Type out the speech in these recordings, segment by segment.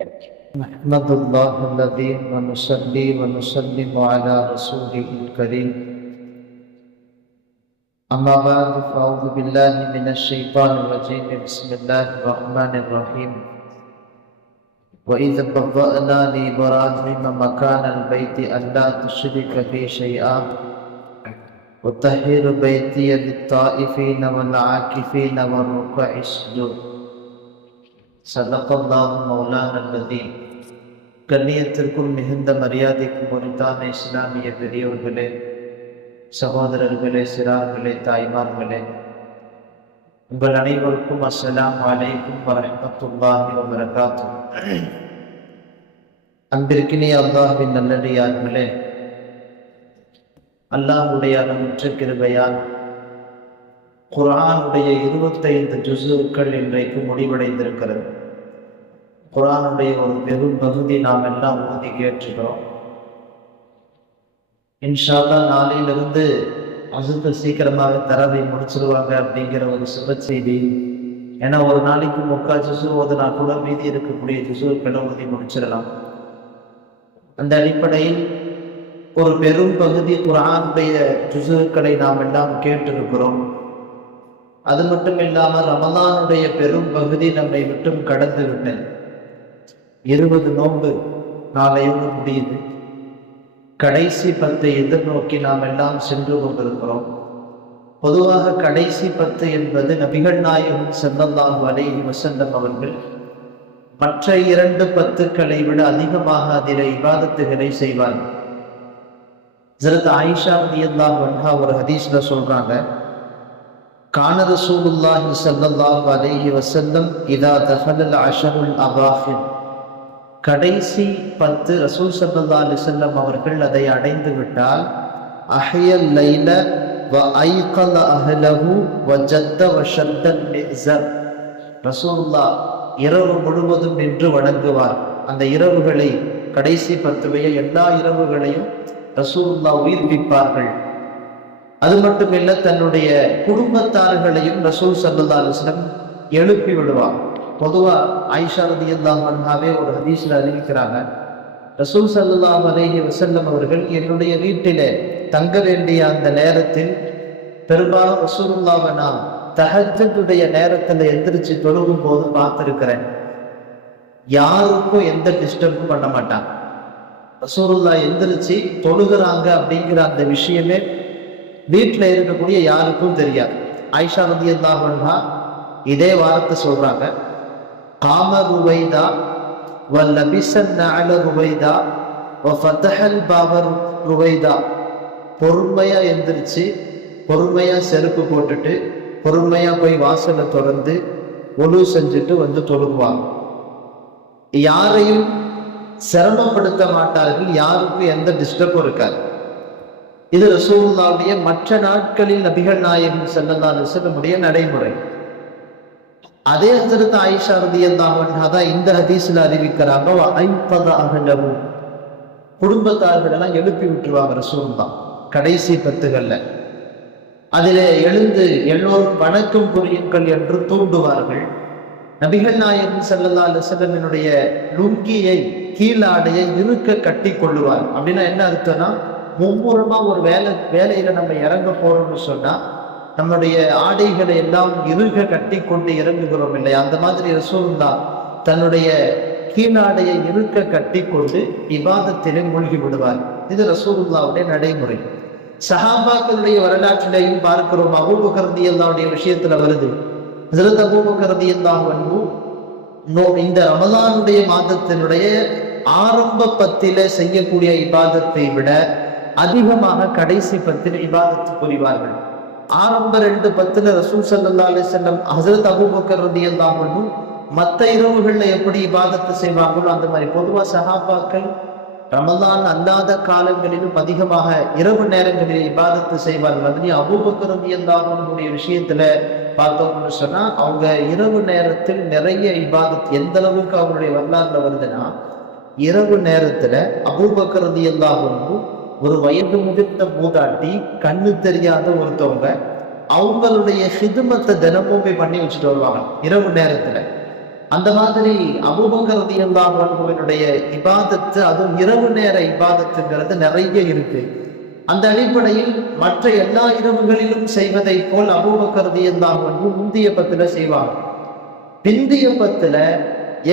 نحمد الله الذي ونصلي ونسلم على رسوله الكريم. أما بعد فأعوذ بالله من الشيطان الرجيم. بسم الله الرحمن الرحيم. وإذ بوأنا لإبراهيم مكان البيت ألا تشرك بي شيئا وطهر بيتي للطائفين والعاكفين والركع السجود. சதகல்லாஹு மௌலானா அல்-அஸீம். கண்ணியத்திற்கும் மிகுந்த மரியாதைக்கும் உரித்தான இஸ்லாமிய பெரியோர்களே, சகோதரர்களே, சிறார்களே, தாய்மார்களே, உங்கள் அனைவருக்கும் அஸ்ஸலாமு அலைக்கும் வரஹ்மத்துல்லாஹி வபரகாத்துஹு. அன்பிற்கினிய அல்லாஹ்வின் நல்லடியார்களே, அல்லாஹ்வுடைய அளவற்ற கிருபையால் குர்ஆனுடைய 25 ஜுஸுக்கள் இன்றைக்கு முடிவடைந்திருக்கிறது. குர்ஆனுடைய ஒரு பெரும் பகுதி நாம் எல்லாம் ஓதி கேட்டுக்கிறோம். இன்ஷா அல்லாஹ் நாளையிலிருந்து அசுத்த சீக்கிரமாக தரவை முடிச்சிருவாங்க அப்படிங்கிற ஒரு சுப செய்தி. ஏன்னா ஒரு நாளைக்கு 3/4 ஜுஸு ஓதுனா கூட மீதி இருக்கக்கூடிய ஜுஸுக்களை ஓதி முடிச்சிடலாம். அந்த அடிப்படையில் ஒரு பெரும் பகுதி குர்ஆனுடைய ஜுஸுக்களை நாம் எல்லாம் கேட்டிருக்கிறோம். அது மட்டும் இல்லாமல் ரமலானுடைய பெரும் பகுதி நம்மை விட்டும் கடந்து விட்டது. 20 நோன்பு நாளையோடு முடியுது. கடைசி 10 எதிர்நோக்கி நாம் எல்லாம் சென்று கொண்டிருக்கிறோம். பொதுவாக கடைசி 10 என்பது நபிகள் நாயகம் ஸல்லல்லாஹு அலைஹி வஸல்லம் அவர்கள் மற்ற 2 10களை விட அதிகமாக அதில் இபாதத்துகளை செய்வார்கள். ஹஜ்ரத் ஆயிஷா ரலியல்லாஹு அன்ஹா ஒரு ஹதீஸ்ல சொல்றாங்க, கான ரசூலுல்லாஹி ஸல்லல்லாஹு அலைஹி வஸல்லம் இதா தஹலல் அஷருல் அவாஹிர், கடைசி 10 ரசூல் ஸல்லல்லாஹு அலைஹி வஸல்லம் அவர்கள் அதை அடைந்து விட்டால் அஹ்யல் லைல வ ஐகல அஹ்லஹு வ ஜத்த வ ஷத்தல் மிஸர், ரசூலுல்லாஹ் இரவு முழுவதும் நின்று வணங்குவார். அந்த இரவுகளை கடைசி 10 எல்லா இரவுகளையும் ரசூலுல்லாஹ் உயிர்ப்பிப்பார்கள். அது மட்டுமில்ல, தன்னுடைய குடும்பத்தார்களையும் ரசூல் ஸல்லல்லாஹு அலைஹி வஸல்லம் எழுப்பி விடுவார். பொதுவா ஆயிஷா ரலியல்லாஹு அன்ஹாவே ஒரு ஹதீஸ்ல அறிவிக்கிறாங்க, ரசூல் ஸல்லல்லாஹு அலைஹி வஸல்லம் அவர்கள் என்னுடைய வீட்டிலே தங்க வேண்டிய அந்த நேரத்தில் பெரும்பாலும் ரசூலுல்லாஹ்வை நான் தஹஜ்ஜுடைய நேரத்தில் எந்திரிச்சு தொழுகும் போது பார்த்திருக்கிறேன். யாருக்கும் எந்த டிஸ்டர்பும் பண்ண மாட்டாங்க. ரசூலுல்லாஹ் எந்திரிச்சு தொழுகிறாங்க அப்படிங்கிற அந்த விஷயமே வீட்டில் இருக்கக்கூடிய யாருக்கும் தெரியாது. ஆயிஷா ரலியல்லாஹு அன்ஹா இதே வார்த்தை சொல்றாங்க, காம ருவைதா வ லபிஸன் நஅல ருவைதா வ ஃபதஹல் பாப ருவைதா, பொறுமையா எந்திரிச்சு பொறுமையா செருப்பு போட்டுட்டு பொறுமையா போய் வாசலை திறந்து ஒழு செஞ்சுட்டு வந்து தொழுவாங்க. யாரையும் சிரமப்படுத்த மாட்டார்கள், யாருக்கும் எந்த டிஸ்டர்பும் இருக்காது. இது ரசூலுல்லாஹ்வுடைய மற்ற நாட்களில் நபிகள் நாயகம் ஸல்லல்லாஹு அலைஹி வஸல்லம் நடைமுறை. அதே ஹஜ்ரத் ஆயிஷா ரலியல்லாஹு அன்ஹா தான் இந்த ஹதீஸ்ல அறிவிக்கிறாங்க, ஐகத அஹ்லஹு, குடும்பத்தார்கள் எல்லாம் எழுப்பி விட்டுருவாங்க ரசூலுல்லாஹ் கடைசி 10கள்ல. அதிலே எழுந்து எல்லோரும் வணக்கம் புரியுங்கள் என்று தூண்டுவார்கள். நபிகள் நாயகம் ஸல்லல்லாஹு அலைஹி வஸல்லமினுடைய லுங்கியை, கீழாடையை இருக்க கட்டி கொள்ளுவார். அப்படின்னா என்ன அர்த்தம்னா, மும்முரமா ஒரு வேலையில நம்ம இறங்க போறோம்னு சொன்னா நம்முடைய ஆடைகளை எல்லாம் இறுக கட்டி கொண்டு இறங்குகிறோம் இல்லையா, அந்த மாதிரி ரசூலுல்லாஹ் தன்னுடைய கீழாடையை இருக்க கட்டி கொண்டு இபாதத்திலே மூழ்கி விடுவார். இது ரசூலுல்லாஹ்வுடைய நடைமுறை. சஹாபாக்களுடைய வரலாற்றிலையும் பார்க்கிறோம். அபூபக்கர் ரலியல்லாஹுடைய விஷயத்துல வருது, ஹஜ்ரத் அபூபக்கர் ரலியல்லாஹு அன்ஹு இந்த ரமலானுடைய மாதத்தினுடைய ஆரம்ப 10 செய்யக்கூடிய இபாதத்தை விட அதிகமாக கடைசி 10 இபாதத்து புரிவார்கள். ஆரம்ப 2 ரசூல் ஸல்லல்லாஹு அலைஹி வஸல்லம் ஹஜ்ரத் அபூபக்கர் ரலியல்லாஹு அன்ஹு மற்ற இரவுகள்ல எப்படி இபாதத்து செய்வாங்களோ அந்த மாதிரி பொதுவா சஹாபாக்கள் ரமலான் அல்லாத காலங்களிலும் அதிகமாக இரவு நேரங்களில் இபாதத்து செய்வார்கள். அதுலேயும் அபூபக்கர் ரலியல்லாஹு அன்ஹுடைய விஷயத்துல பார்த்தோம்னு சொன்னா அவங்க இரவு நேரத்தில் நிறைய இபாதத், எந்த அளவுக்கு அவங்களுடைய வரலாறுல வருதுன்னா, இரவு நேரத்துல அபூபக்கர் ரலியல்லாஹு அன்ஹு ஒரு வயது முதிர்ந்த மூதாட்டி, கண்ணு தெரியாத ஒருத்தவங்க, அவங்களுடைய ஹிதுமத்தை தினமும் போய் பண்ணி வச்சுட்டு வருவாங்க இரவு நேரத்துல. அந்த மாதிரி அபூபக்கர் ரலியல்லாஹு அன்ஹுவினுடைய இபாதத்து, அதுவும் இரவு நேர இபாதத்துங்கிறது நிறைய இருக்கு. அந்த அடிப்படையில் மற்ற எல்லா இரவுகளிலும் செய்வதை போல் அபூபக்கர் ரலியல்லாஹு அன்ஹு முந்திய பத்துல செய்வாங்க. பிந்திய பத்துல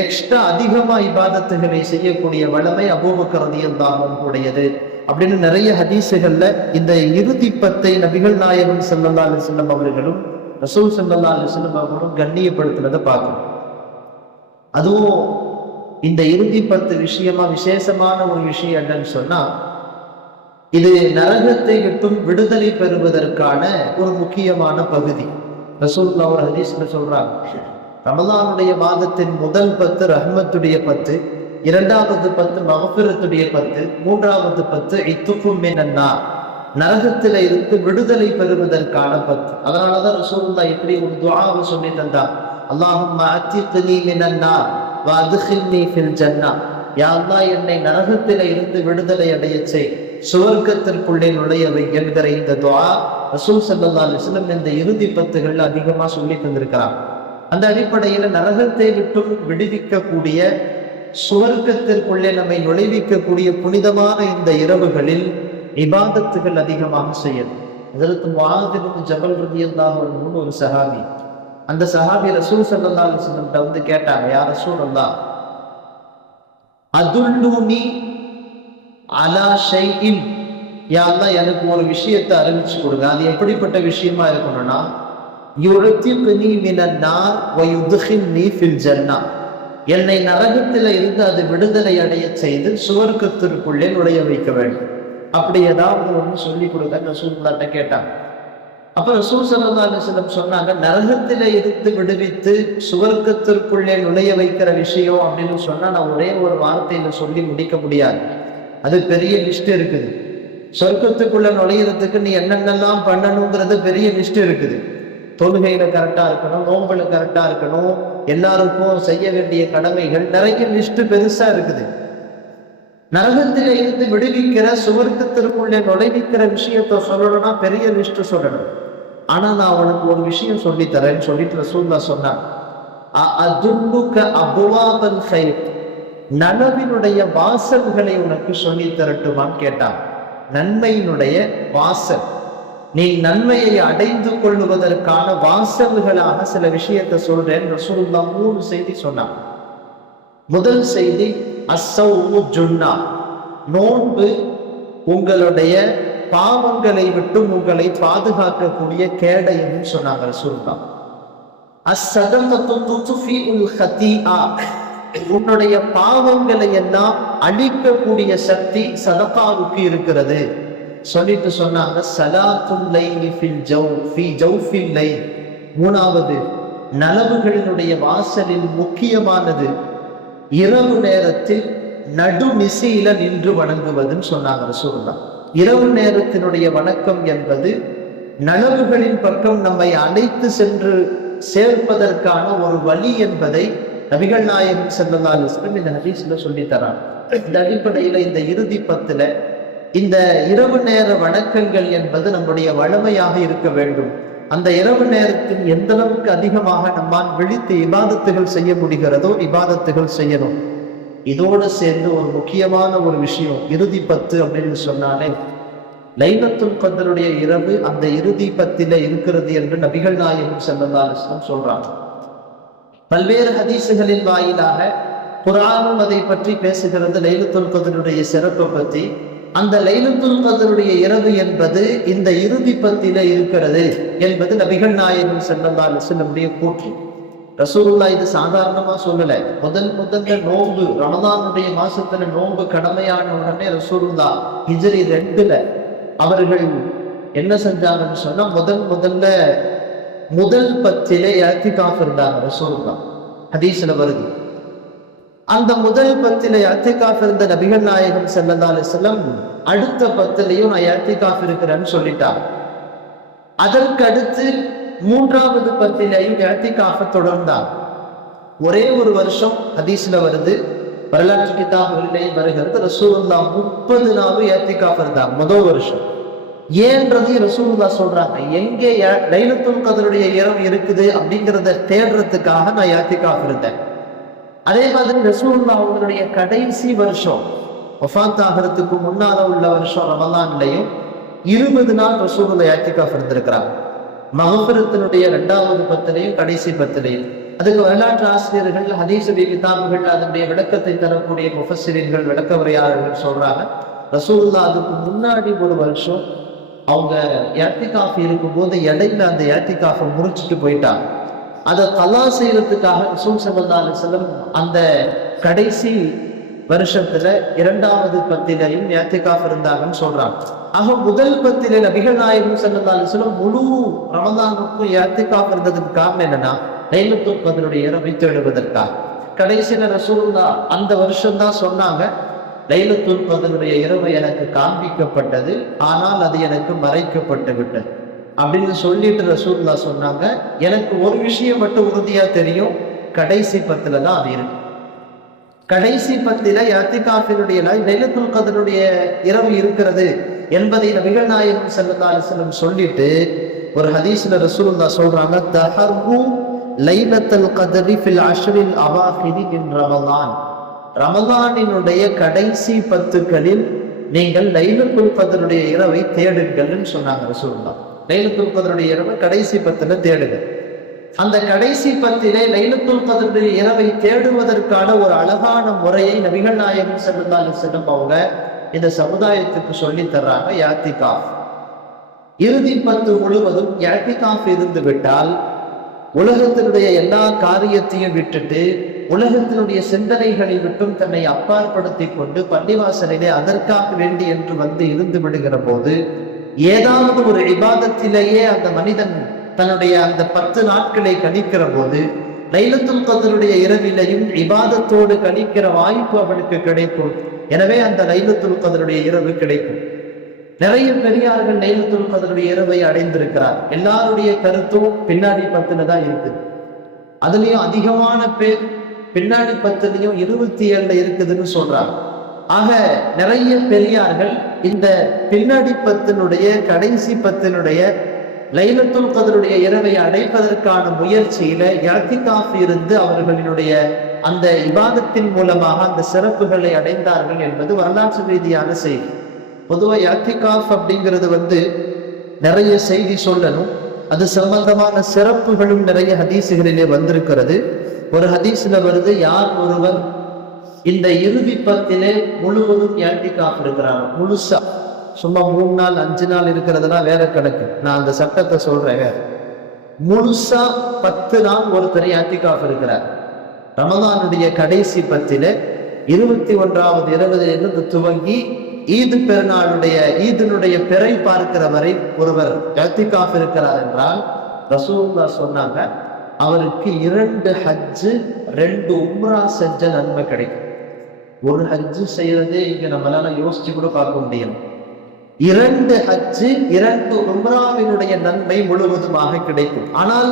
எக்ஸ்ட்ரா அதிகமா இபாதத்துகளை செய்யக்கூடிய வளமை அபூபக்கர் ரலியல்லாஹு அன்ஹுடையது அப்படின்னு நிறைய ஹதீஸுகள்ல இந்த இறுதி பத்தை நபிகள் நாயகம் ஸல்லல்லாஹு அலைஹி வஸல்லம் அவர்களும் ரசூல் ஸல்லல்லாஹு அலைஹி வஸல்லம் அவர்களும் கண்ணியப்படுத்தினதை பார்க்கணும். அதுவும் இந்த இறுதி பத்து விஷயமா விசேஷமான ஒரு விஷயம் என்னன்னு சொன்னா, இது நரகத்தை விட்டும் விடுதலை பெறுவதற்கான ஒரு முக்கியமான பகுதி. ரசூலுல்லாஹ் ஒரு ஹதீஸ்ல சொல்றாங்க, ரமலானுடைய மாதத்தின் முதல் 10 ரஹ்மத்துடைய 10, இரண்டாவது 10 மஃபிரத்துடைய 10, மூன்றாவது 10 இத்துக்கும் மினன்னார், நரகத்தில இருந்து விடுதலை பெறுவதற்கான 10. அதனாலதான் ரசூலுல்லாஹ் இப்படி ஒரு துஆவை சொல்லி தந்தார், அல்லாஹும்ம அத்திக்னி மினன்னார் வ அத்கில்னி ஃபில் ஜன்னah, யா அல்லாஹ் என்னை நரகத்தில இருந்து விடுதலை அடைய செய், சுவர்க்கத்திற்குள்ளே நுழையவை என்கிற இந்த துஆ ரசூல் ஸல்லல்லாஹு அலைஹி வஸல்லம் இந்த இறுதி 10கள் அதிகமா சொல்லி தந்திருக்கிறார். அந்த அடிப்படையில நரகத்தை விட்டும் விடுவிக்கக்கூடிய, சுவர்க்கத்திற்குள்ளே நம்மை நுழைவிக்கக்கூடிய புனிதமான இந்த இரவுகளில் இபாதத்துகள் அதிகமாக செய்யணும். ஹஜ்ரத் முஆத் இப்னு ஜபல் ரலியல்லாஹு அன்ஹு ஒரு சஹாபி. அந்த சஹாபி ரசூல் ஸல்லல்லாஹு அலைஹி வஸல்லம் வந்து கேட்டாங்க, யா ரசூலல்லாஹ் அதுல்லுனி அலா ஷைஇன், யா அல்லாஹ் எனக்கு ஒரு விஷயத்தை அறிவிச்சு கொடுங்க, அது எப்படிப்பட்ட விஷயமா இருக்கணும்னா, யுர்திக்னி மினன்னார் வ யுத்கில்னி ஃபில் ஜன்னah, என்னை நரகத்தில இருந்து அது விடுதலை அடைய செய்து சுவர்க்கத்திற்குள்ளே நுழைய வைக்க வேண்டும். அப்படி ஏதாவது ஒன்று சொல்லி கொடுங்க ரசூலுல்லாஹ்ட்ட கேட்டாங்க. அப்ப ரசூல் ஸல்லல்லாஹு அலைஹி வஸல்லம் சொன்னாங்க, நரகத்தில இருந்து விடுவித்து சுவர்க்கத்திற்குள்ளே நுழைய வைக்கிற விஷயம் அப்படின்னு சொன்னா நான் ஒரே ஒரு வார்த்தையில சொல்லி முடிக்க முடியாது. அது பெரிய லிஸ்ட் இருக்குது. சொர்க்கத்துக்குள்ள நுழையிறதுக்கு நீ என்னென்னலாம் பண்ணணுங்கிறது பெரிய லிஸ்ட் இருக்குது. தொழுகையில கரெக்டா இருக்கணும், நோம்புல கரெக்டா இருக்கணும், எல்லாருக்கும் செய்ய வேண்டிய கடமைகள் நிறைய லிஸ்ட் பெருசா இருக்குது. நரகத்தில இருந்து விடுவிக்கிற, சுவர்க்கத்திற்குள்ளே நுழைவிக்கிற விஷயத்த சொல்லணும்னா பெரிய லிஸ்ட் சொல்லணும். ஆனா நான் உனக்கு ஒரு விஷயம் சொல்லி தரேன்னு சொல்லிட்டு ரசூலுல்லாஹ் சொன்னாங்க, அதுல்லுக அபுவாபல் கைர், நனவினுடைய வாசல்களை உனக்கு சொல்லி தரட்டுமான்னு கேட்டான். நன்மையினுடைய வாசல், நீ நன்மையை அடைந்து கொள்வதற்கான வாசல்களாக சில விஷயத்தை சொல்றேன். ரசூலுல்லாஹ் 3 செய்தி சொன்னாங்க. முதல் செய்தி அஸ்ஸௌமு ஜுன்னா, நோன்பு உங்களுடைய பாவங்களை விட்டு உங்களை பாதுகாக்கக்கூடிய கேடயம்னு சொன்னாங்க ரசூலுல்லாஹ். அஸ்ஸதகத்து துத்ஃபிஉல் ஹதீஆ, உன்னுடைய பாவங்களை எல்லாம் அழிக்கக்கூடிய சக்தி சதகாவுக்கு இருக்கிறது சொல்லிட்டு சொன்னாங்க. ஸலாத்துல் லைலி ஃபி ஜௌஃபில் லைல், மூணாவது நலவுகளினுடைய வாசலில் முக்கியமானது இரவு நேரத்தில் நடுநிசையில நின்று வணங்குவதுன்னு சொன்னாங்க ரசூலுல்லாஹ். இரவு நேரத்தினுடைய வணக்கம் என்பது நனவுகளின் பக்கம் நம்மை அழைத்து சென்று சேர்ப்பதற்கான ஒரு வழி என்பதை நபிகள் நாயகம் ஸல்லல்லாஹு அலைஹி வஸல்லம் இந்த ஹதீஸ்ல சொல்லி தராங்க. இந்த அடிப்படையில இந்த இறுதி 10ல இந்த இரவு நேர வணக்கங்கள் என்பது நம்முடைய வழமையாக இருக்க வேண்டும். அந்த இரவு நேரத்தில் எந்த அளவுக்கு அதிகமாக நம்மால் விழித்து இபாதத்துகள் செய்ய முடிகிறதோ இபாதத்துகள் செய்யணும். இதோடு சேர்ந்து ஒரு முக்கியமான ஒரு விஷயம், இறுதி 10 அப்படின்னு சொன்னாலே லைலத்துல் கத்ருடைய இரவு அந்த இறுதி 10ல இருக்கிறது என்று நபிகள் நாயகம் ஸல்லல்லாஹு அலைஹி வஸல்லம் சொல்றாங்க. பல்வேறு ஹதீசுகளின் வாயிலாக குர்ஆனும் அதை பற்றி பேசுகிறது, லைலத்துல் கத்ருடைய சிறப்பை பற்றி. அந்த லைலத்துல் கத்ருடைய இரவு என்பது இந்த இறுதி 10ல இருக்கிறது என்பது நபிகள் நாயகம் ஸல்லல்லாஹு அலைஹி வஸல்லமுடைய கூற்று. ரசூலுல்லாஹ் இது சாதாரணமா சொல்லல. முதல்ல நோன்பு, ரமதானுடைய மாசத்துல நோன்பு கடமையான உடனே ரசூலுல்லாஹ் ஹிஜ்ரி 2ல அவர்கள் என்ன செஞ்சாங்கன்னு சொன்னா, முதல் 10லே இஅ்திகாஃப் இருந்தாங்க ரசூலுல்லாஹ். ஹதீஸ்ல வருது, அந்த முதல் 10ல இஅ்திகாஃப் இருந்த நபிகள் நாயகம் ஸல்லல்லாஹு அலைஹி வஸல்லம் அடுத்த 10லையும் நான் இஅ்திகாஃப் இருக்கிறேன்னு சொல்லிட்டாங்க. அதற்கு அடுத்து 3வது 10லையும் இஅ்திகாஃப் தொடர்ந்தார். ஒரே ஒரு வருஷம் ஹதீஸ்ல வருது, வரலாற்று கிதாபுகளிலே வருகிறது, ரசூலுல்லாஹ் 30 நாள் இஅ்திகாஃப் இருந்தார் முதல் வருஷம். ஏன்றதையும் ரசூலுல்லாஹ் சொல்றாங்க, எங்கே லைலத்துல் கத்ருடைய இரவு இருக்குது அப்படிங்கிறத தேடுறதுக்காக நான் இஅ்திகாஃப் இருந்தேன். அதே மாதிரி ரசூலுல்லாஹ் அவங்களுடைய கடைசி வருஷம் வஃபாத் ஆகிறதுக்கு முன்னால உள்ள வருஷம் ரமலான்லையும் 20 நாள் ரசூலுல்லாஹ் இஅ்திகாஃப் இருந்திருக்கிறாங்க. மகஃபிரத்தினுடைய 2வது பத்திலையும் கடைசி பத்திலையும். அதுக்கு வரலாற்று ஆசிரியர்கள், ஹதீஸ் கிதாபுகள், அதனுடைய விளக்கத்தை தரக்கூடிய முஃபஸ்ஸிரீன்கள், விளக்க உரையாளர்கள் சொல்றாங்க, ரசூலுல்லாஹ் அதுக்கு முன்னாடி ஒரு வருஷம் அவங்க இஅ்திகாஃப் இருக்கும்போது இடையில அந்த இஅ்திகாஃபை முடிச்சுட்டு போயிட்டாங்க. அதை கலா செய்யறதுக்காக ரசூல் ஸல்லல்லாஹு அலைஹி வஸல்லம் அந்த கடைசி வருஷத்துல 2வது பத்திலையும் இஅ்திகாஃப் இருந்தாங்கன்னு சொல்றாங்க. ஆக முதல் பத்திலே நபிகள் நாயகம் ஸல்லல்லாஹு அலைஹி வஸல்லம் முழு ரமலானுக்கும் இஅ்திகாஃப் இருந்ததுக்கு காரணம் என்னன்னா லைலத்துல் கத்ருடைய இரவை தேடுவதற்காக. கடைசியில ரசூலுல்லாஹ் அந்த வருஷம் தான் சொன்னாங்க, லைலத்துல் கத்ருடைய இரவு எனக்கு காண்பிக்கப்பட்டது, ஆனால் அது எனக்கு மறைக்கப்பட்டு விட்டது அப்படின்னு சொல்லிட்டு ரசூலுல்லாஹ் சொன்னாங்க, எனக்கு ஒரு விஷயம் மட்டும் உறுதியா தெரியும், கடைசி பத்துல தான் அது இருக்கு. கடைசி பத்தில இஅ்திகாஃபினுடைய லைலத்துல் கத்ருடைய இரவு இருக்கிறது என்பதை நபிகள் நாயகம் ஸல்லல்லாஹு அலைஹி வஸல்லம் சொல்லிட்டு ஒரு ஹதீஸ்ல ரசூலுல்லாஹ் சொல்றாங்க, தஹர்ரு லைலத்துல் கத்ரி ஃபில் அஷ்ரில் அவாஹிரி மின் ரமலான். ரமலானினுடைய கடைசி 10களில் நீங்கள் லைலத்துல் கத்ருடைய இரவை தேடுங்கள்னு சொன்னாங்க ரசூலுல்லாஹ். லைலத்துல் கத்ருடைய இரவை கடைசி 10ல தேடுங்க. அந்த கடைசி 10லே லைலத்துல் கத்ருடைய இரவை தேடுவதற்கான ஒரு அழகான முறையை நபிகள் நாயகம் ஸல்லல்லாஹு அலைஹி வஸல்லம் அவங்க இந்த சமுதாயத்துக்கு சொல்லி தர்றாங்க. இஅ்திகாஃப் இறுதி 10 முழுவதும் இஅ்திகாஃப் இருந்து விட்டால் உலகத்தினுடைய எல்லா காரியத்தையும் விட்டுட்டு உலகத்தினுடைய சிந்தனைகளை விட்டும் தன்னை அப்பாற்படுத்தி கொண்டு பள்ளிவாசலிலே அதற்காக வேண்டி என்று வந்து இருந்து விடுகிற போது ஏதாவது ஒரு இபாதத்திலேயே அந்த மனிதன் தன்னுடைய அந்த 10 நாட்களை கழிக்கிற போது லைலத்துல் கத்ருடைய இரவிலையும் இபாதத்தோடு கழிக்கிற வாய்ப்பு அவனுக்கு கிடைக்கும். எனவே அந்த லைலத்துல் கத்ருடைய இரவு கிடைக்கும். நிறைய பெரியார்கள் லைலத்துல் கத்ருடைய இரவை அடைந்திருக்கிறார். எல்லாருடைய கருத்தும் பின்னாடி 10ல தான் இருக்குது. அதுலயும் அதிகமான பேர் பின்னாடி 10லயும் 27ல இருக்குதுன்னு சொல்றாங்க. ஆக நிறைய பெரியார்கள் இந்த பின்னாடி 10னுடைய கடைசி 10னுடைய லைலத்துல் கத்ருடைய இரவை அடைப்பதற்கான முயற்சியில இஅ்திகாஃப் இருந்து அவர்களுடைய அந்த இபாதத்தின் மூலமாக அந்த சிறப்புகளை அடைந்தார்கள் என்பது வரலாற்று ரீதியான செய்தி. பொதுவாக இஅ்திகாஃப் அப்படிங்கிறது நிறைய செய்தி சொல்லணும். அது சம்பந்தமான சிறப்புகளும் நிறைய ஹதீசுகளிலே வந்திருக்கிறது. ஒரு ஹதீஸ்ல வருது, யார் ஒருவர் இந்த இறுதி 10லே முழுவதும் இஅ்திகாஃப் இருக்கிறாங்க, முழுசா, சும்மா 3 நாள் 5 நாள் இருக்கிறதெல்லாம் வேற கணக்கு, நான் அந்த சட்டத்தை சொல்றேன். முழுசா 10 நாள் ஒருத்தர் இஅ்திகாஃப் இருக்கிறார். ரமலானுடைய கடைசி 10லே 21வது இரவிலிருந்து துவங்கி ஈது பெருநாளுடைய ஈதினுடைய பிறை பார்க்கிற வரை ஒருவர் இஅ்திகாஃப் இருக்கிறார் என்றால் ரசூலுல்லாஹ் சொன்னாங்க, அவருக்கு 2 ஹஜ்ஜு 2 உம்ரா செஞ்ச நன்மை கிடைக்கும். ஒரு ஹஜ்ஜு செய்யறதே இங்க நம்மளால யோசிச்சு கூட பார்க்க முடியும். 2 ஹஜ்ஜு 2 உம்ராவினுடைய நன்மை முழுவதுமாக கிடைக்கும். ஆனால்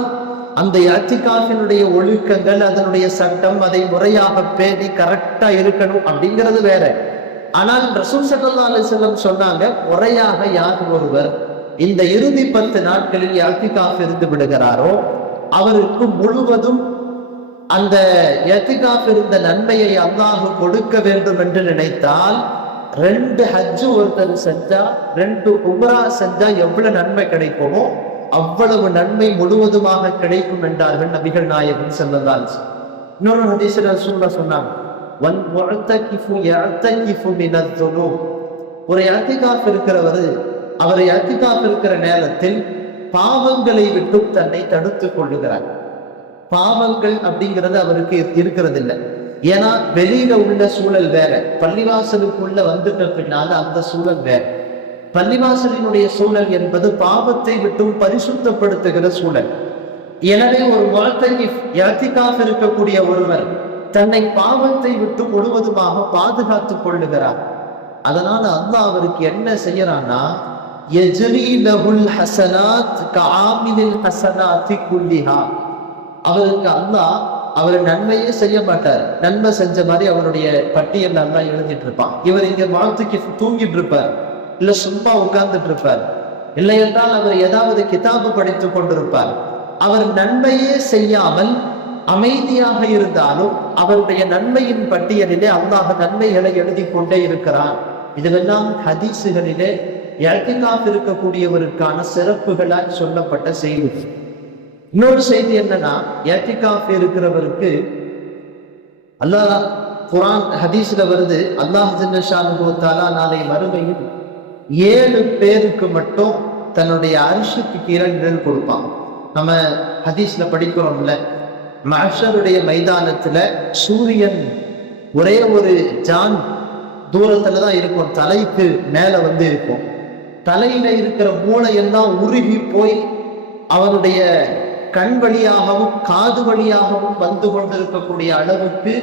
அந்த இஅ்திகாஃபினுடைய ஒழுக்கங்கள், அதனுடைய சட்டம், அதை முறையாக பேணி கரெக்டா இருக்கணும் அப்படிங்கிறது வேற. ஆனால் ரசூல் ஸல்லல்லாஹு அலைஹி வஸல்லம் சொன்னாங்க, முறையாக யார் ஒருவர் இந்த இறுதி 10 நாட்களில் இஅ்திகாஃப் இருந்து விடுகிறாரோ அவருக்கு முழுவதும் அந்த இஅ்திகாஃப் இருந்த நன்மையை அல்லாஹ் கொடுக்க வேண்டும் என்று நினைத்தால் 2 ஹஜ்ஜு ஒருத்தர் செஞ்சா 2 உம்ரா செஞ்சா எவ்வளவு நன்மை கிடைக்குமோ அவ்வளவு நன்மை முழுவதுமாக கிடைக்கும் என்றார்கள் நபிகள் நாயகம் ஸல்லல்லாஹு அலைஹி வஸல்லம். இன்னொரு ஹதீஸ்ல ரசூலுல்லாஹ் சொன்னாங்க, வல் முஅ்தகிஃபு யஅ்தகிஃபு மினல் ذுனூப். ஒரு இஅ்திகாஃப் இருக்கிறவர் அவர் இஅ்திகாஃப் இருக்கிற நேரத்தில் பாவங்களை விட்டு தன்னை தடுத்துக் கொள்ளுகிறார். பாவங்கள் அப்படிங்கிறது அவருக்கு இருக்கிறது இல்லை. ஏன்னா வெளியில உள்ள சூழல் வேற, பள்ளிவாசலுக்குள்ள வந்துட்ட பின்னால அந்த சூழல் வேற. பள்ளிவாசலினுடைய சூழல் என்பது பாவத்தை விட்டும் பரிசுத்தப்படுத்துகிற சூழல். எனவே ஒரு முஅ்தகிஃப் இஅ்திகாஃப் இருக்கக்கூடிய ஒருவர் தன்னை பாவத்தை விட்டு முழுவதுமாக பாதுகாத்துக் கொள்ளுகிறார். அதனால அல்லாஹ் அவருக்கு என்ன செய்யறான்னா, யஜ்ரி லஹுல் ஹஸனாத் கஆமிலில் ஹஸனாத்தி குல்லிஹா. அவருக்கு அல்லாஹ் அவர் நன்மையே செய்ய மாட்டார், நன்மை செஞ்ச மாதிரி அவருடைய பட்டியல் அல்லாஹ் எழுதிட்டு இருப்பான். இவர் இங்க முஅ்தகிஃப் தூங்கிட்டு இருப்பார், இல்ல சும்மா உட்கார்ந்துட்டு இருப்பார், இல்லை என்றால் அவர் ஏதாவது கிதாபு படித்துக் கொண்டிருப்பார். அவர் நன்மையே செய்யாமல் அமைதியாக இருந்தாலும் அவருடைய நன்மையின் பட்டியலிலே அல்லாஹ் நன்மைகளை எழுதி கொண்டே இருக்கிறான். இதுவெல்லாம் ஹதீசுகளிலே இஅ்திகாஃப் இருக்கக்கூடியவருக்கான சிறப்புகளால் சொல்லப்பட்ட செய்தி. இன்னொரு செய்தி என்னன்னா, இஅ்திகாஃப் இருக்கிறவருக்கு அல்லாஹ் குர்ஆன் ஹதீஸ்ல வருது, அல்லாஹ் ஜல்ல ஷானுஹு வ தஆலா நாளை மறுமையில் 7 பேருக்கு மட்டும் தன்னுடைய அரிஷுக்கு கீழே நிழல் கொடுப்பான். நம்ம ஹதீஸ்ல படிக்கிறோம்ல, மஹ்ஷருடைய மைதானத்துல சூரியன் ஒரே ஒரு ஜான் தூரத்துலதான் இருக்கும், தலைக்கு மேல இருக்கும். தலையில இருக்கிற மூளையெல்லாம் உருகி போய் அவனுடைய கண் வழியாகவும் காது வழியாகவும் வந்து கொண்டிருக்கக்கூடிய அளவுக்கு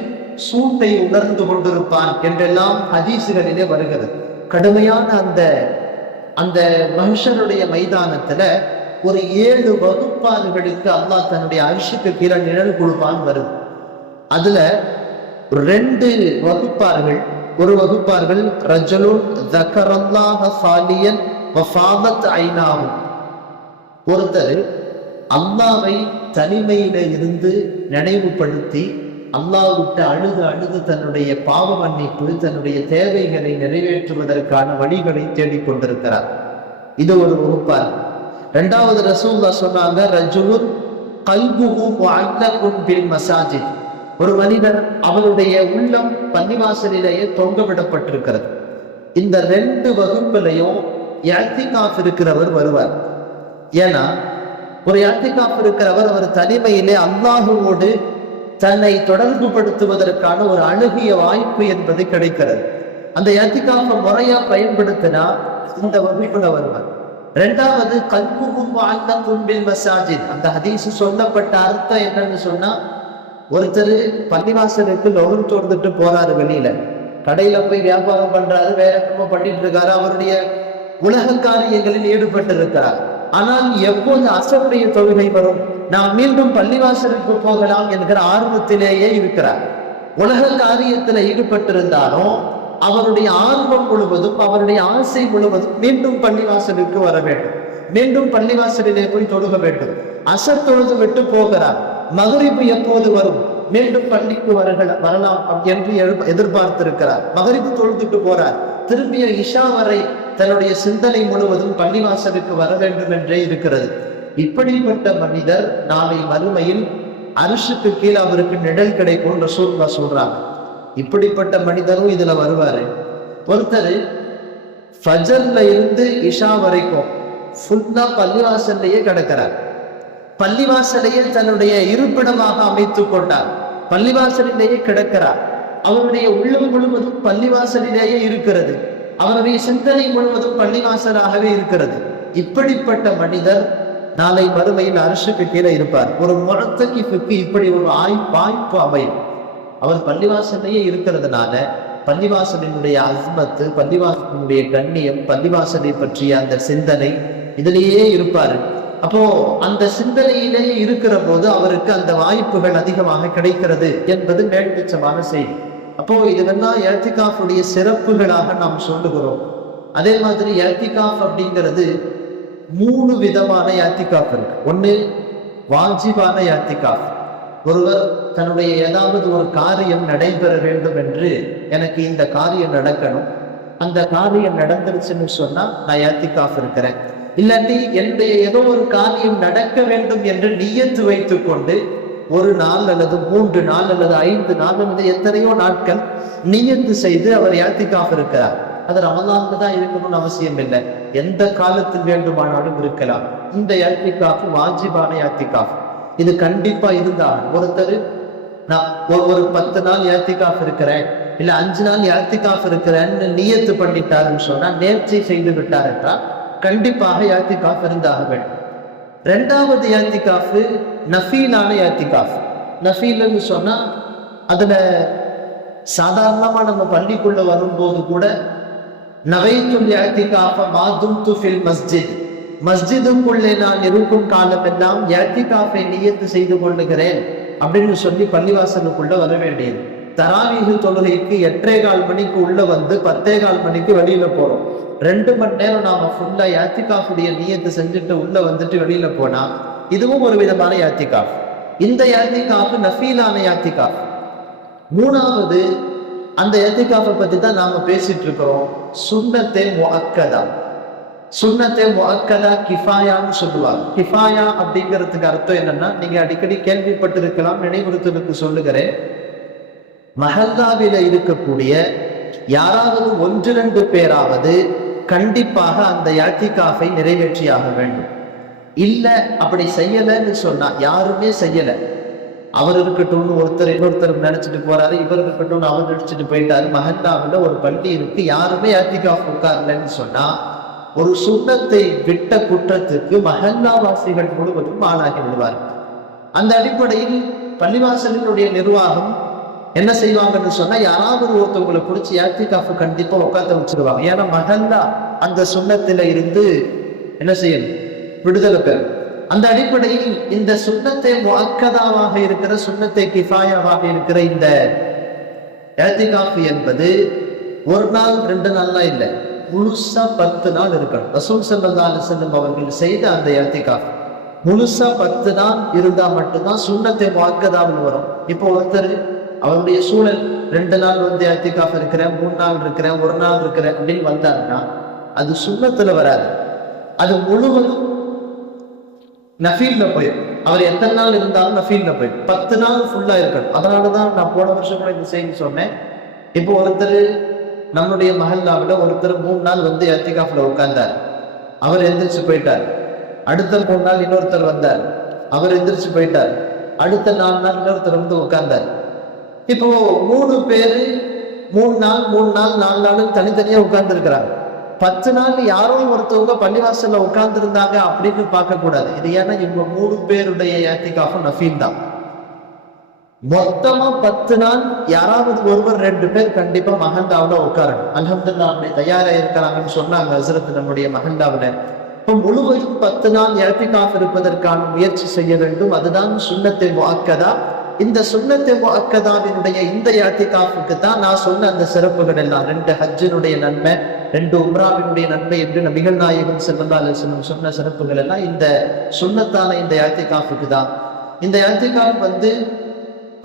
சூட்டை உணர்ந்து கொண்டிருப்பான் என்றெல்லாம் ஹதீசுகளிலே வருகிறது. கடுமையான அந்த மஹ்ஷருடைய மைதானத்துல ஒரு 7 வகுப்பார்களுக்கு அல்லாஹ் தன்னுடைய அரிஷுக்கு கீழே நிழல் கொடுப்பான் வருது. அதுல 2 வகுப்பார்கள். ஒரு வகுப்பார்கள் ரஜலுன் ذكرல்லாஹ சாலியன் வஃபாதத் ஐனாஹு, ஒருத்தர் அல்லாஹ்வை தனிமையில இருந்து நினைவுபடுத்தி அல்லாஹ் விட்டு அழுது தன்னுடைய பாவ மன்னிப்பு, தன்னுடைய தேவைகளை நிறைவேற்றுவதற்கான வழிகளை தேடிக்கொண்டிருக்கிறார். இது ஒரு வகுப்பார். 2வது ரசூலுல்லாஹ் சொன்னாங்க, ரஜுலுன் கல்புஹு முஅல்லகுன் பில் மசாஜித், ஒரு மனிதர் அவருடைய உள்ளம் பள்ளிவாசலிலேயே தொங்க விடப்பட்டிருக்கிறது. இந்த 2 வகுப்பிலையும் இஅ்திகாஃப் இருக்கிறவர் வருவார். ஏன்னா ஒரு இஅ்திகாஃப் இருக்கிறவர் அவர் தனிமையிலே அல்லாஹுவோடு தன்னை தொடர்பு படுத்துவதற்கான ஒரு அழகிய வாய்ப்பு என்பது கிடைக்கிறது. அந்த இஅ்திகாஃபை முறையா பயன்படுத்தினா இந்த வகுப்புல வருவார். 2வது கல்புஹு முஅல்லகுன் பில் மசாஜித், அந்த ஹதீஸ் சொல்லப்பட்ட அர்த்தம் என்னன்னு சொன்னா, ஒருத்தர் பள்ளிவாசலுக்கு லொகர் தோர்ந்துட்டு போறாரு, வெளியில கடையில போய் வியாபாரம் பண்றாரு, வேற என்னமோ பண்ணிட்டு இருக்காரு, அவருடைய உலக காரியங்களில் ஈடுபட்டு இருக்கிறார். ஆனால் எப்போது அசருடைய தொழுகை வரும், நாம் மீண்டும் பள்ளிவாசலுக்கு போகலாம் என்கிற ஆர்வத்திலேயே இருக்கிறார். உலக காரியத்துல ஈடுபட்டிருந்தாலும் அவருடைய ஆர்வம் முழுவதும், அவருடைய ஆசை முழுவதும் மீண்டும் பள்ளிவாசலுக்கு வர வேண்டும், மீண்டும் பள்ளிவாசலிலே போய் தொழுக வேண்டும். அசர் தொழுது விட்டு போகிறார். மகரிபு எப்போது வரும், மீண்டும் பள்ளிக்கு வரலாம் என்று எதிர்பார்த்திருக்கிறார். மகரிபு தொழுதுட்டு போறார். திரும்பிய இஷா வரை தன்னுடைய சிந்தனை முழுவதும் பள்ளிவாசலுக்கு வர வேண்டும் என்றே இருக்கிறது. இப்படிப்பட்ட மனிதர் நாளை மறுமையில் அரிஷுக்கு கீழே அவருக்கு நிழல் கிடைக்கும் ரசூலுல்லாஹ் சொல்றாங்க. இப்படிப்பட்ட மனிதரும் இதுல வருவாரு. ஒருத்தர் ஃபஜர்ல இருந்து இஷா வரைக்கும் ஃபுல்லா பள்ளிவாசல்லையே கிடக்கிறார். பள்ளிவாசலையே தன்னுடைய இருப்பிடமாக அமைத்துக் கொண்டார். பள்ளிவாசலிலேயே கிடக்கிறார். அவருடைய உள்ளம் முழுவதும் பள்ளிவாசலிலேயே இருக்கிறது. அவருடைய சிந்தனை முழுவதும் பள்ளிவாசலாகவே இருக்கிறது. இப்படிப்பட்ட மனிதர் நாளை மறுமையில் அரிஷுக்கு கீழே இருப்பார். ஒரு முஅத்தகிஃபுக்கு இப்படி ஒரு வாய்ப்பு அமையும். அவர் பள்ளிவாசலையே இருக்கிறதுனால பள்ளிவாசலினுடைய அஸ்மத்து, பள்ளிவாசலினுடைய கண்ணியம், பள்ளிவாசலை பற்றிய அந்த சிந்தனை இதிலேயே இருப்பாரு. அப்போ அந்த சிந்தனையிலேயே இருக்கிற போது அவருக்கு அந்த வாய்ப்புகள் அதிகமாக கிடைக்கிறது என்பது மேல்பட்சமான செய்தி. அப்போ இதுவெல்லாம் இஅ்திகாஃபுடைய சிறப்புகளாக நாம் சொல்லுகிறோம். அதே மாதிரி இஅ்திகாஃப் அப்படிங்கிறது 3 விதமான இஅ்திகாஃப் இருக்கு. ஒண்ணு வாஜிபான இஅ்திகாஃப். ஒருவர் தன்னுடைய ஏதாவது ஒரு காரியம் நடைபெற வேண்டும் என்று, எனக்கு இந்த காரியம் நடக்கணும், அந்த காரியம் நடந்துருச்சுன்னு சொன்னா நான் இஅ்திகாஃப் இருக்கிறேன். இல்லாட்டி என்னுடைய ஏதோ ஒரு காரியம் நடக்க வேண்டும் என்று நியத்து வைத்துக் கொண்டு 1 நாள் அல்லது 3 நாள் அல்லது 5 நாள் அல்லது எத்தனையோ நாட்கள் நியத்து செய்து அவர் இஅ்திகாஃப் இருக்கிறார். அது ரமலான்ல தான் இருக்கணும்னு அவசியம் இல்லை, எந்த காலத்தில் வேண்டுமானாலும் இருக்கலாம். இந்த இஅ்திகாஃப் வாஜிபான இஅ்திகாஃப். இது கண்டிப்பா இருந்தால் ஒருத்தர் நான் ஒரு 10 நாள் இஅ்திகாஃப் இருக்கிறேன், இல்ல 5 நாள் இஅ்திகாஃப் இருக்கிறேன்னு நியத்து பண்ணிட்டாருன்னு சொன்னா, நேர்ச்சை செய்து விட்டார் என்றால் கண்டிப்பாக இஅ்திகாஃப் இருந்தாக வேண்டும். 2வது இஅ்திகாஃப் நஃபீலான இஅ்திகாஃப். நஃபீல்னு சொன்னா அதுல சாதாரணமா நம்ம பள்ளிக்குள்ள வரும்போது கூட நவைத்துல் இஅ்திகாஃப மா தும்து ஃபில் மஸ்ஜித், மஸ்ஜிதுக்குள்ளே நான் இருக்கும் காலமெல்லாம் இஅ்திகாஃபை நியத்து செய்து கொள்ளுகிறேன் அப்படின்னு சொல்லி பள்ளிவாசலுக்குள்ள வர வேண்டியது. தராவீஹ் தொழுகைக்கு 8:15 மணிக்கு உள்ள வந்து 10:15 மணிக்கு வெளியில போறோம். 2 மணி நேரம் நாம ஃபுல்லா இஅ்திகாஃபுடைய நியத்து செஞ்சுட்டு உள்ள வந்துட்டு வெளியில போனா இதுவும் ஒரு விதமான இஅ்திகாஃப். இந்த இஅ்திகாஃப் நஃபீலான இஅ்திகாஃப். மூணாவது அந்த இஅ்திகாஃபை பத்தி தான் நாம பேசிட்டு இருக்கிறோம். சுன்னத்தே முஅக்கதா. சுன்னத்தே முஅக்கதா கிஃபாயான்னு சொல்லுவாங்க. கிஃபாயா அப்படிங்கிறதுக்கு அர்த்தம் என்னன்னா, நீங்க அடிக்கடி கேள்விப்பட்டிருக்கலாம், நினைவுறுத்தலுக்கு சொல்லுகிறேன். மஹல்லாவில இருக்கக்கூடிய யாராவது 1-2 பேராவது கண்டிப்பாக அந்த இஅ்திகாஃபை நிறைவேற்றியாக வேண்டும். இல்ல அப்படி செய்யலன்னு சொன்னா, யாருமே செய்யல, அவர் இருக்கட்டும் ஒருத்தர் இன்னொருத்தர் நினைச்சிட்டு போறாரு, இவர் இருக்கட்டும் அவர் நினைச்சிட்டு போயிட்டாரு, மஹல்லாவில ஒரு பள்ளி இருக்கு, யாருமே இஅ்திகாஃப் உட்காரலன்னு சொன்னா, ஒரு சுன்னத்தை விட்ட குற்றத்துக்கு மஹல்லாவாசிகள் முழுவதும் ஆளாகி விடுவார். அந்த அடிப்படையில் பள்ளிவாசலினுடைய நிர்வாகம் என்ன செய்வாங்கன்னு சொன்னா, யாராவது ஒருத்தவங்களை பிடிச்சி இஅ்திகாஃப் கண்டிப்பா உட்கார்ந்து வச்சிருவாங்க. ஏன்னா மஹல்லா அந்த சுன்னத்தில இருந்து என்ன செய்யணும், விடுதலை பெறும். அந்த அடிப்படையில் இந்த சுன்னத்தை முஅக்கதாவாக இருக்கிற, சுன்னத்தை கிஃபாயாவாக இருக்கிற இந்த இஅ்திகாஃப் என்பது ஒரு நாள் 2 நாள்லாம் இல்லை, முழுசா 10 நாள் இருக்கணும். ரசூல் ஸல்லல்லாஹு அலைஹி வஸல்லம் அவர்கள் செய்த அந்த இஅ்திகாஃப் முழுசா 10 நாள் இருந்தா மட்டும்தான் சுன்னத்தை முஅக்கதாவில் வரும். இப்போ ஒருத்தர் அவருடைய சூழல் 2 நாள் வந்து இஅ்திகாஃப் இருக்கிறேன், 3 நாள் இருக்கிறேன், 1 நாள் இருக்கிறேன் அப்படின்னு வந்தாருன்னா அது சுன்னத்துல வராது, அது முழுவதும் நஃபீல்ல போயிடும். அவர் எத்தனை நாள் இருந்தாலும் நஃபீல்ல போயிடும். 10 நாள் ஃபுல்லா இருக்கணும். அதனாலதான் நான் போன வருஷம் கூட இந்த செய்தி சொன்னேன். இப்போ ஒருத்தர் நம்முடைய மஹல்லாவில ஒருத்தர் 3 நாள் வந்து இஅ்திகாஃப்ல உட்கார்ந்தார், அவர் எந்திரிச்சு போயிட்டார். அடுத்த 3 நாள் இன்னொருத்தர் வந்தார், அவர் எந்திரிச்சு போயிட்டார். அடுத்த 4 நாள் இன்னொருத்தர் வந்து உட்கார்ந்தார். இப்போ 3 பேரு 3 நாள் 4 நாள் தனித்தனியா உட்கார்ந்து இருக்கிறாங்க. 10 நாள் யாரோ ஒருத்தவங்க பள்ளிவாசல்ல உட்கார்ந்து இருந்தாங்க அப்படின்னு பார்க்க கூடாது. இது ஏன்னா இவங்க 3 பேருடைய இஅ்திகாஃப் நஃபீல் தான். மொத்தமா 10 நாள் யாராவது ஒருவர் 2 பேர் கண்டிப்பா மஹல்லாவுல உட்காரணும். அல்ஹம்துலில்லாஹ் அப்படி தயாரா இருக்கிறாங்கன்னு சொன்னாங்க ஹஸ்ரத் நம்முடைய மஹல்லாவுல. இப்போ முழுவதும் 10 நாள் இஅ்திகாஃப் இருப்பதற்கான முயற்சி செய்ய வேண்டும். அதுதான் சுன்னத்தே முஅக்கதா. இந்த சுன்னத்தே முஅக்கதாவினுடைய இந்த இஅ்திகாஃபுக்கு தான் நான் சொன்ன அந்த சிறப்புகள் எல்லாம், 2 ஹஜ்ஜினுடைய நன்மை, 2 உம்ராவினுடைய நன்மை என்று நபிகள் நாயகம் ஸல்லல்லாஹு அலைஹி வஸல்லம் சொன்ன சிறப்புகள் எல்லாம் இந்த சுன்னத்தான இந்த இஅ்திகாஃபுக்கு தான். இந்த இஅ்திகாஃப் வந்து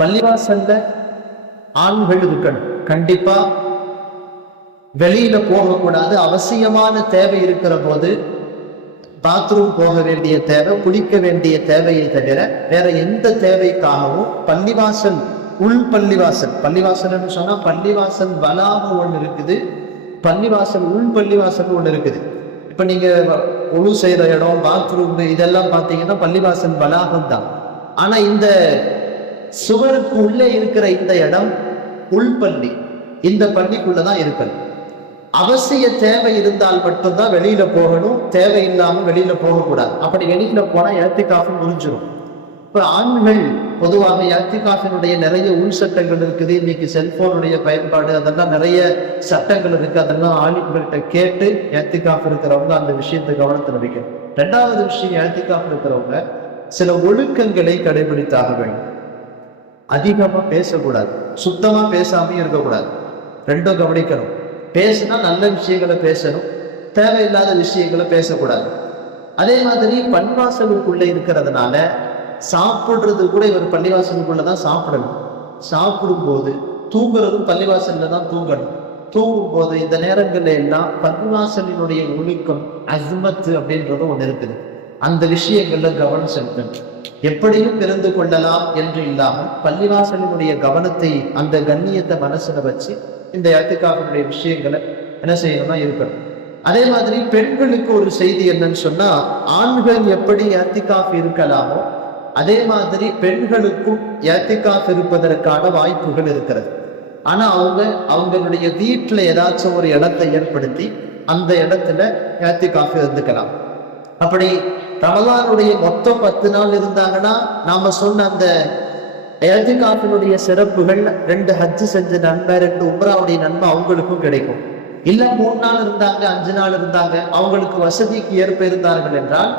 பள்ளிவாசல்ல ஆண்கள் இருக்கணும், கண்டிப்பா வெளியில போகக்கூடாது. அவசியமான தேவை இருக்கிற போது பாத்ரூம் போக வேண்டிய தேவை, குளிக்க வேண்டிய தேவையை தவிர வேற எந்த தேவைக்காகவும் பள்ளிவாசல், உள் பள்ளிவாசல், பள்ளிவாசல்னு சொன்னா பள்ளிவாசல் வளாகம் ஒண்ணு இருக்குது, பள்ளிவாசல் உள் பள்ளிவாசல் ஒண்ணு இருக்குது. இப்ப நீங்க ஒழு செய்யற இடம், பாத்ரூம் இதெல்லாம் பாத்தீங்கன்னா பள்ளிவாசல் வளாகம் தான். ஆனா இந்த சுவருக்கு உள்ளே இருக்கிற இந்த இடம் உள்பள்ளி, இந்த பள்ளிக்குள்ளதான் இருக்கணும். அவசிய தேவை இருந்தால் மட்டும்தான் வெளியில போகணும், தேவை இல்லாம வெளியில போகக்கூடாது. அப்படி வெளியில போனா இஅ்திகாஃப் முடிஞ்சிடும். இப்ப ஆண்கள் பொதுவாக இஅ்திகாஃபினுடைய நிறைய உள் சட்டங்கள் இருக்குது. இன்னைக்கு செல்போனுடைய பயன்பாடு, அதெல்லாம் நிறைய சட்டங்கள் இருக்கு. அதெல்லாம் ஆலிம்கள்கிட்ட கேட்டு இஅ்திகாஃப் இருக்கிறவங்க அந்த விஷயத்தை கவனத்தில் வைக்கணும். 2வது விஷயம், இஅ்திகாஃப் இருக்கிறவங்க சில ஒழுக்கங்களை கடைபிடித்தாக வேண்டும். அதிகமா பேசக்கூடாது, சுத்தமா பேசாம இருக்கக்கூடாது. 2ம் கவனிக்கணும். பேசினா நல்ல விஷயங்களை பேசணும், தேவையில்லாத விஷயங்களை பேசக்கூடாது. அதே மாதிரி பள்ளிவாசலுக்குள்ள இருக்கிறதுனால சாப்பிடுறது கூட இவர் பள்ளிவாசலுக்குள்ளதான் சாப்பிடணும். சாப்பிடும் போது தூங்குறதும் பள்ளிவாசல்ல தான் தூங்கணும். தூங்கும் போது இந்த நேரங்கள்ல எல்லாம் பள்ளிவாசலினுடைய ஒழுக்கம், அஸ்மத் அப்படின்றது ஒண்ணு இருக்குது. அந்த விஷயங்கள்ல கவனம் செலுத்தணும். எப்படியும் இருந்து கொள்ளலாம் என்று இல்லாமல் பள்ளிவாசலினுடைய கவனத்தை, அந்த கண்ணியத்தை மனசுல வச்சு இந்த இஅ்திகாஃபினுடைய விஷயங்களை என்ன செய்யணும்னா இருக்கணும். அதே மாதிரி பெண்களுக்கு ஒரு செய்தி என்னன்னு சொன்னா, ஆண்கள் எப்படி இஅ்திகாஃப் இருக்கலாமோ அதே மாதிரி பெண்களுக்கும் இஅ்திகாஃப் இருப்பதற்கான வாய்ப்புகள் இருக்கிறது. ஆனா அவங்களுடைய வீட்டுல ஏதாச்சும் ஒரு இடத்தை ஏற்படுத்தி அந்த இடத்துல இஅ்திகாஃப் இருந்துக்கலாம். அப்படி ரமலானுடைய மொத்தம் 10 நாள் இருந்தாங்கன்னா நாம சொன்ன அந்த இஅ்திகாஃபினுடைய சிறப்புகள், 2 ஹஜ் செஞ்ச நன்மை, 2 உம்ராவுடைய நன்மை அவங்களுக்கும் கிடைக்கும். இல்ல 3 நாள் இருந்தாங்க, 5 நாள் இருந்தாங்க, அவங்களுக்கு வசதிக்கு ஏற்ப இருந்தார்கள் என்றால்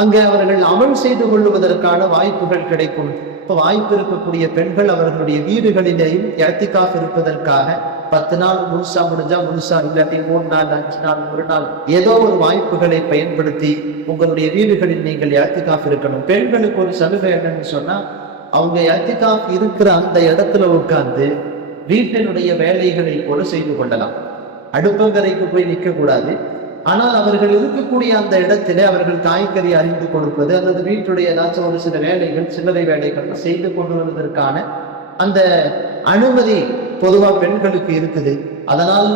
அங்கே அவர்கள் அமல் செய்து கொள்வதற்கான வாய்ப்புகள் கிடைக்கும். இப்ப வாய்ப்பு இருக்கக்கூடிய பெண்கள் அவர்களுடைய வீடுகளிலேயும் இஅ்திகாஃப் இருப்பதற்காக 10 நாள் முழுசா முடிஞ்சா முழுசா, இல்லாட்டி 3 நாள், 5 நாள், 1 நாள், ஏதோ ஒரு வாய்ப்புகளை பயன்படுத்தி உங்களுடைய வீடுகளில் நீங்கள் இஅ்திகாஃப் இருக்கணும். பெண்களுக்கு ஒரு சலுகை என்னன்னு சொன்னா, அவங்க இஅ்திகாஃப் இருக்கிற அந்த இடத்துல உட்கார்ந்து வீட்டினுடைய வேலைகளை கூட செய்து கொள்ளலாம். அடுப்பங்கரைக்கு போய் நிற்க கூடாது. ஆனால் அவர்கள் இருக்கக்கூடிய அந்த இடத்திலே அவர்கள் காய்கறி அறிந்து கொடுப்பது அல்லது வீட்டுடைய ஏதாச்சும் ஒரு சில வேலைகள், சில்லறை வேலைகள் செய்து கொண்டு வருவதற்கான அந்த அனுமதி பொதுவா பெண்களுக்கு இருக்குது. அதனால்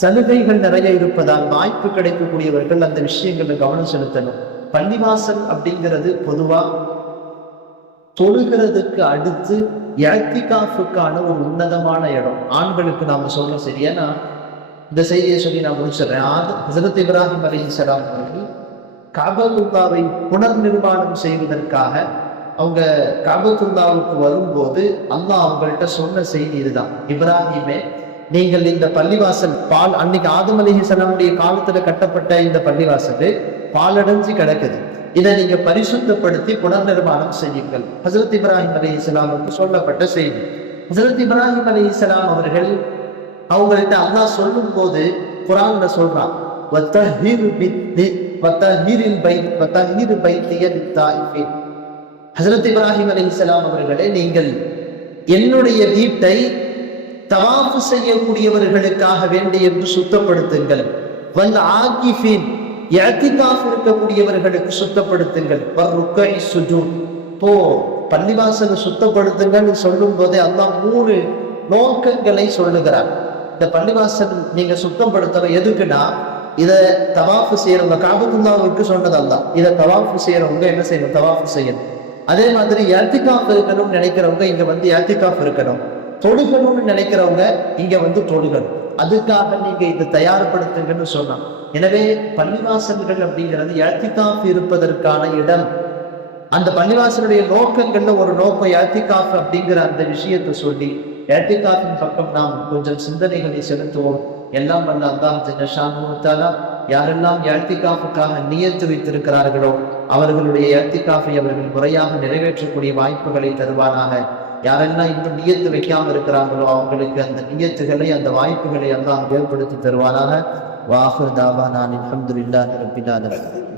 சலுகைகள் நிறைய இருப்பதால் வாய்ப்பு கிடைக்கக்கூடியவர்கள் அந்த விஷயங்களை கவனம் செலுத்தணும். பள்ளிவாசல் அப்படிங்கிறது பொதுவா தொழுகிறதுக்கு அடுத்து இஅ்திகாஃபுக்கான ஒரு உன்னதமான இடம். ஆண்களுக்கு நாம சொல்றோம் சரி. ஏன்னா இந்த செய்தியை சொல்லி நான் முடிச்சிடுறேன். ஹஸரத் இப்ராஹிம் அலைஹிஸ்ஸலாம் அவர்கள் கஅபத்துல்லாவை புனர் நிர்மாணம் செய்வதற்காக அவங்க கஅபத்துல்லாவுக்கு வரும்போது அல்லாஹ் அவங்கள்ட்ட சொன்ன செய்தி இதுதான். இப்ராஹிமே, நீங்கள் இந்த பள்ளிவாசல் அன்னைக்கு ஆதம் அலைஹிஸ்ஸலாமுடைய காலத்துல கட்டப்பட்ட இந்த பள்ளிவாசல் பாலடைஞ்சு கிடக்குது. இதை நீங்க பரிசுத்தப்படுத்தி புனர் நிர்மாணம் செய்யுங்கள். ஹஸரத் இப்ராஹிம் அலைஹிஸ்ஸலாமுக்கு சொல்லப்பட்ட செய்தி. ஹஸரத் இப்ராஹிம் அலைஹிஸ்ஸலாம் அவர்கள் அவங்கள்ட்ட அல்லாஹ் சொல்லும் போது குர்ஆன்ல சொல்றான், ஹஸரத் இப்ராஹிம் அலைஹிஸ்ஸலாம் அவர்களே, நீங்கள் என்னுடைய வீட்டை தவாஃப் செய்யக்கூடியவர்களுக்காக வேண்டி என்று சுத்தப்படுத்துங்கள். வல் ஆகிஃபின், இஅ்திகாஃப் இருக்கக்கூடியவர்களுக்கு சுத்தப்படுத்துங்கள். வர்ருக்கை சுஜூத், பள்ளிவாசலை சுத்தப்படுத்துங்கன்னு சொல்லும் போதே அல்லாஹ் 3 நோக்கங்களை சொல்லுகிறார். இந்த பள்ளிவாசல் நீங்க சுத்தப்படுத்தணும் எதுக்குன்னா, இதை தவாஃப் செய்யறவங்க, கஅபத்துல்லாவுக்கு சொன்னது அல்லாஹ், இதை தவாஃப் செய்யறவங்க என்ன செய்யணும்? தவாஃப் செய்யணும். அதே மாதிரி இஅ்திகாஃப் இருக்கணும்னு நினைக்கிறவங்க இங்க வந்து இஅ்திகாஃப் இருக்கணும். தொழுகணும்னு நினைக்கிறவங்க இங்க வந்து தொழுகணும். அதுக்காக நீங்க இதை தயார்படுத்துங்கன்னு சொன்னான். எனவே பள்ளிவாசல்கள் அப்படிங்கிறது இஅ்திகாஃப் இருப்பதற்கான இடம். அந்த பள்ளிவாசலுடைய நோக்கங்கள்ல ஒரு நோக்கம் இஅ்திகாஃப் அப்படிங்கிற அந்த விஷயத்தை சொல்லி இஅ்திகாஃபின் பக்கம் நாம் கொஞ்சம் சிந்தனைகளை செலுத்துவோம். எல்லாம் வல்ல அல்லாஹ் ஜல்ல ஷானுஹு வ தஆலா யாரெல்லாம் இஅ்திகாஃபுக்காக நியத்து வைத்திருக்கிறார்களோ அவர்களுடைய இஅ்திகாஃபை அவர்கள் முறையாக நிறைவேற்றக்கூடிய வாய்ப்புகளை தருவானாக. யாரெல்லாம் இன்னும் நியத்து வைக்காம இருக்கிறாங்களோ அவங்களுக்கு அந்த நியத்துகளை, அந்த வாய்ப்புகளை அல்லாஹ் ஏற்படுத்தி தருவானாக. வாஹிர் தாவானா அல்ஹம்துலில்லாஹி ரப்பில் ஆலமீன்.